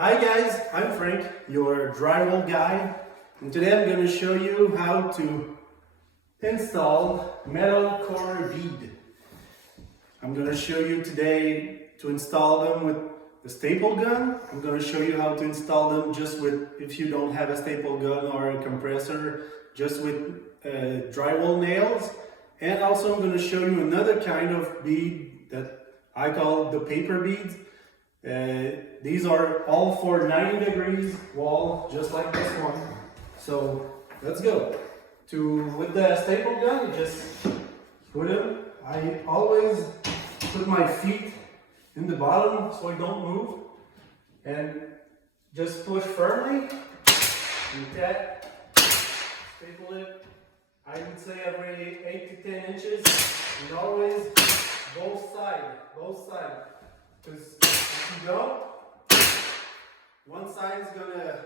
Hi guys, I'm Frank, your drywall guy, and today I'm going to show you how to install metal corner bead. I'm going to show you today to install them with the staple gun. I'm going to show you how to install them just with, if you don't have a staple gun or a compressor, just with drywall nails. And also I'm going to show you another kind of bead that I call the paper beads. These are all for 90 degrees wall, just like this one. So let's go. With the staple gun, you just put them. I always put my feet in the bottom so I don't move, and just push firmly. Like that. Staple it. I would say every 8 to 10 inches, and always both sides. Because if you don't, one side is gonna,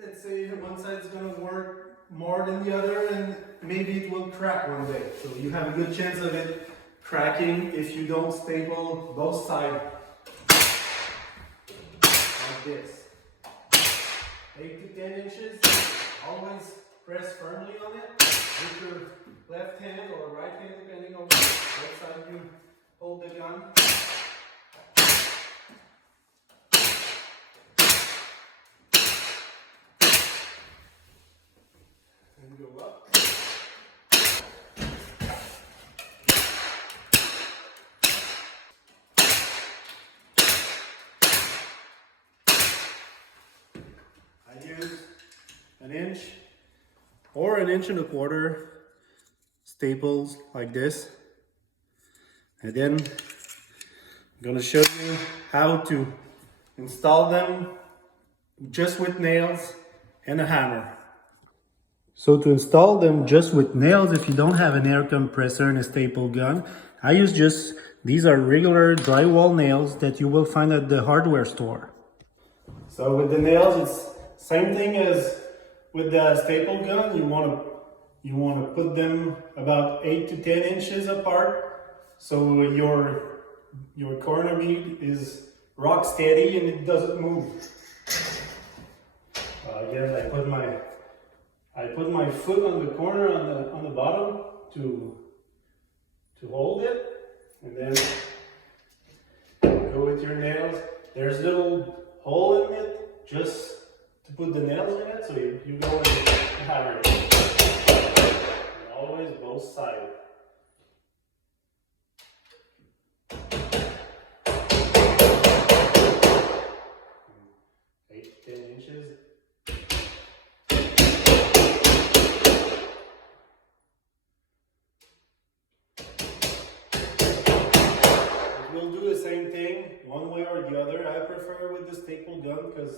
let's say one side is gonna work more than the other, and maybe it will crack one day. So you have a good chance of it cracking if you don't staple both sides like this. 8 to 10 inches, always press firmly on it with your left hand or right hand, depending on what side you hold the gun. And go up. I use an inch or an inch and a quarter staples like this, and then I'm going to show you how to install them just with nails and a hammer. So to install them just with nails, if you don't have an air compressor and a staple gun, I use these are regular drywall nails that you will find at the hardware store. So with the nails, it's same thing as with the staple gun. You want to put them about 8 to 10 inches apart, so your corner bead is rock steady and it doesn't move. Again, I put my foot on the corner on the bottom to hold it, and then go with your nails. There's a little hole in it just to put the nails in it, so you go and hammer it. And always both sides. 8 to 10 inches. We'll do the same thing one way or the other. I prefer with the staple gun because,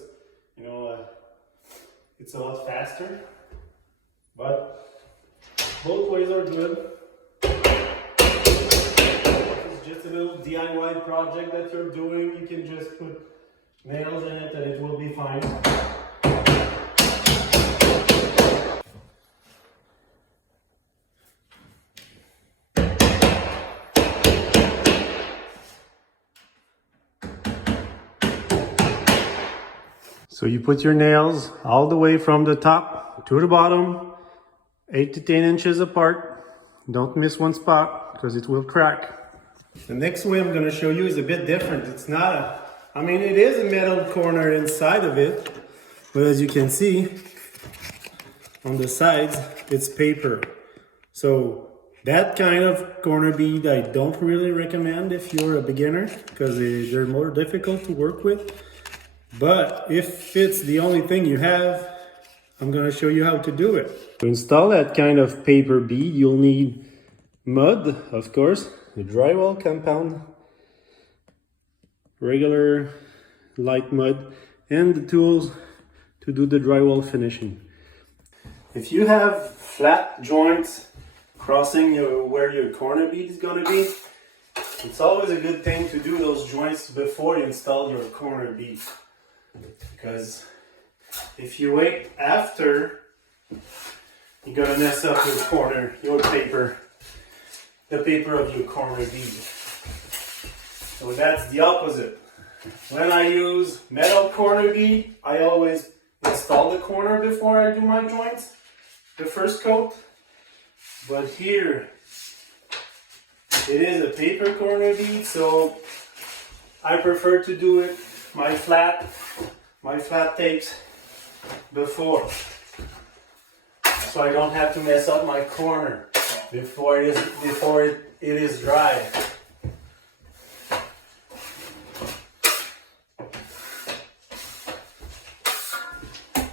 it's a lot faster, but both ways are good. If it's just a little DIY project that you're doing, you can just put nails in it and it will be fine. So you put your nails all the way from the top to the bottom, 8 to 10 inches apart. Don't miss one spot because it will crack. The next way I'm going to show you is a bit different. It's not it is a metal corner inside of it, but as you can see on the sides, it's paper. So that kind of corner bead I don't really recommend if you're a beginner, because they're more difficult to work with. But if it's the only thing you have, I'm going to show you how to do it. To install that kind of paper bead, you'll need mud, of course, the drywall compound, regular light mud, and the tools to do the drywall finishing. If you have flat joints crossing where your corner bead is going to be, it's always a good thing to do those joints before you install your corner bead. Because if you wait after, you're gonna mess up your paper, the paper of your corner bead. So that's the opposite. when I use metal corner bead, I always install the corner before I do my joints, the first coat. But here, it is a paper corner bead, so I prefer to do it my flat tapes before, so I don't have to mess up my corner before it is dry.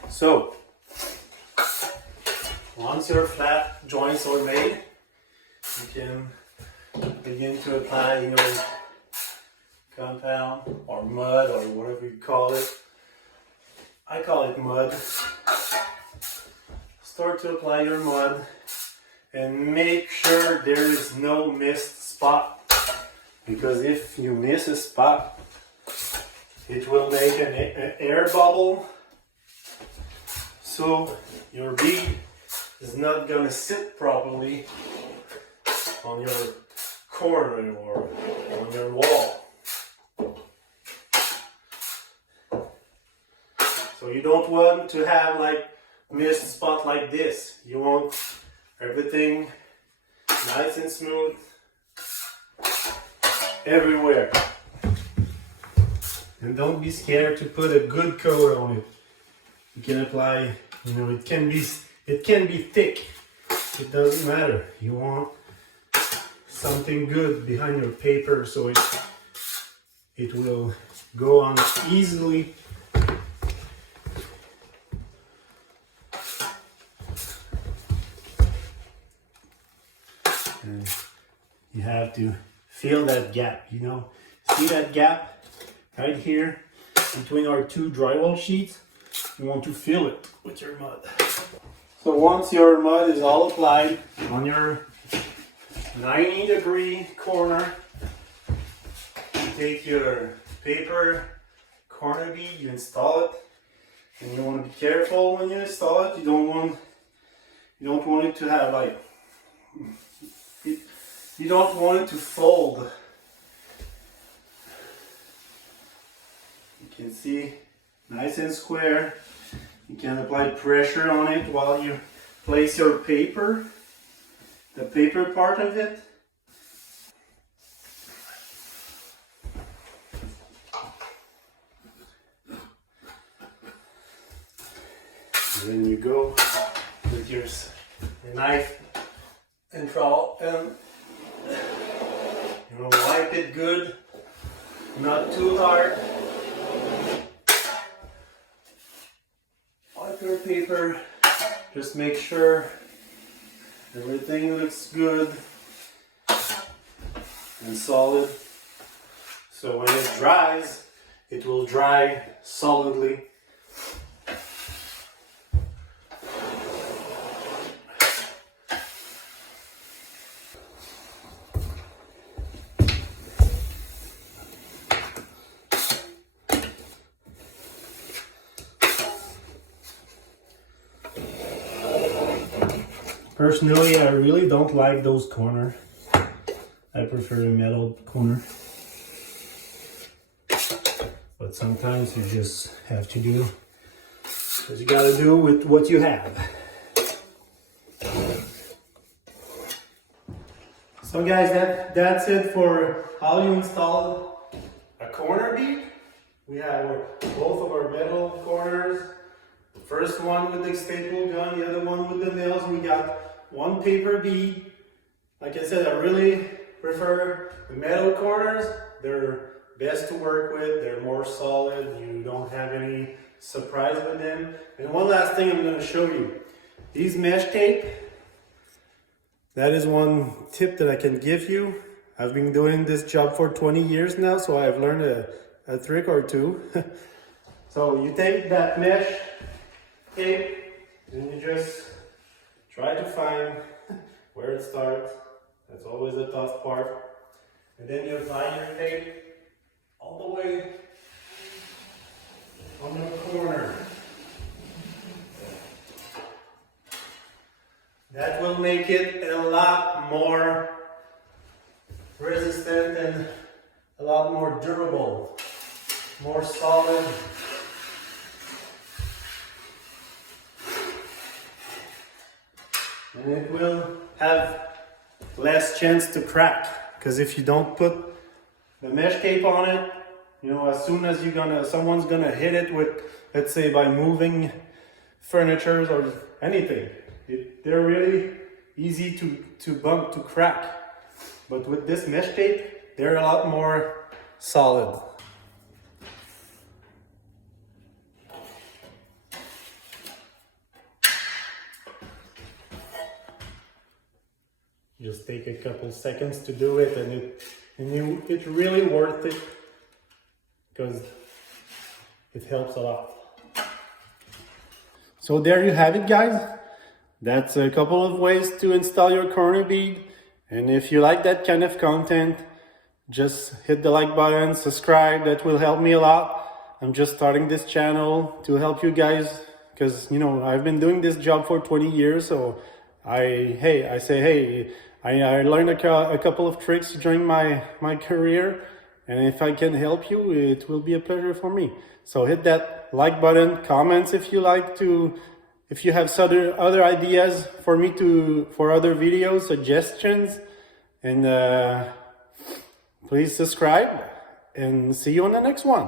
So once your flat joints are made, you can begin to apply your compound or mud or whatever you call it. I call it mud. Start to apply your mud and make sure there is no missed spot, because if you miss a spot, it will make an air bubble, so your bead is not gonna sit properly on your corner or on your wall. So you don't want to have like missed spot like this. You want everything nice and smooth everywhere. And don't be scared to put a good coat on it. You can apply, it can be thick. It doesn't matter. You want something good behind your paper so it will go on easily. And you have to feel that gap, See that gap right here between our two drywall sheets? You want to feel it with your mud. So once your mud is all applied on your 90-degree corner, you take your paper corner bead, you install it, and you want to be careful when you install it. You don't want it to have like, you don't want it to fold. You can see, nice and square. You can apply pressure on it while you place your paper, the paper part of it. And then you go with your knife and trowel and wipe it good, not too hard. Wipe your paper, just make sure everything looks good and solid. So when it dries, it will dry solidly. Personally, I really don't like those corners. I prefer a metal corner. But sometimes you just have to do what you gotta do with what you have. So guys, that's it for how you install a corner bead. We have both of our metal corners. The first one with the staple gun, the other one with the nails. We got one paper bead. Like I said, I really prefer the metal corners. They're best to work with. They're more solid. You don't have any surprise with them. And one last thing I'm going to show you. These mesh tape, that is one tip that I can give you. I've been doing this job for 20 years now, so I've learned a trick or two. So you take that mesh tape and you just try to find where it starts. That's always the tough part. And then you apply your tape all the way on the corner. That will make it a lot more resistant and a lot more durable. more solid. And it will have less chance to crack, because if you don't put the mesh tape on it, you know, as soon as someone's gonna hit it with, let's say by moving furniture or anything, they're really easy to bump, to crack. But with this mesh tape, they're a lot more solid. Just take a couple seconds to do it, and it's really worth it, because it helps a lot. So there you have it, guys. That's a couple of ways to install your corner bead. And if you like that kind of content, just hit the like button, subscribe. That will help me a lot. I'm just starting this channel to help you guys, because you know, I've been doing this job for 20 years. So I learned a couple of tricks during my career, and if I can help you, it will be a pleasure for me. So hit that like button, comments if you have other ideas for me for other videos, suggestions, and please subscribe, and see you on the next one.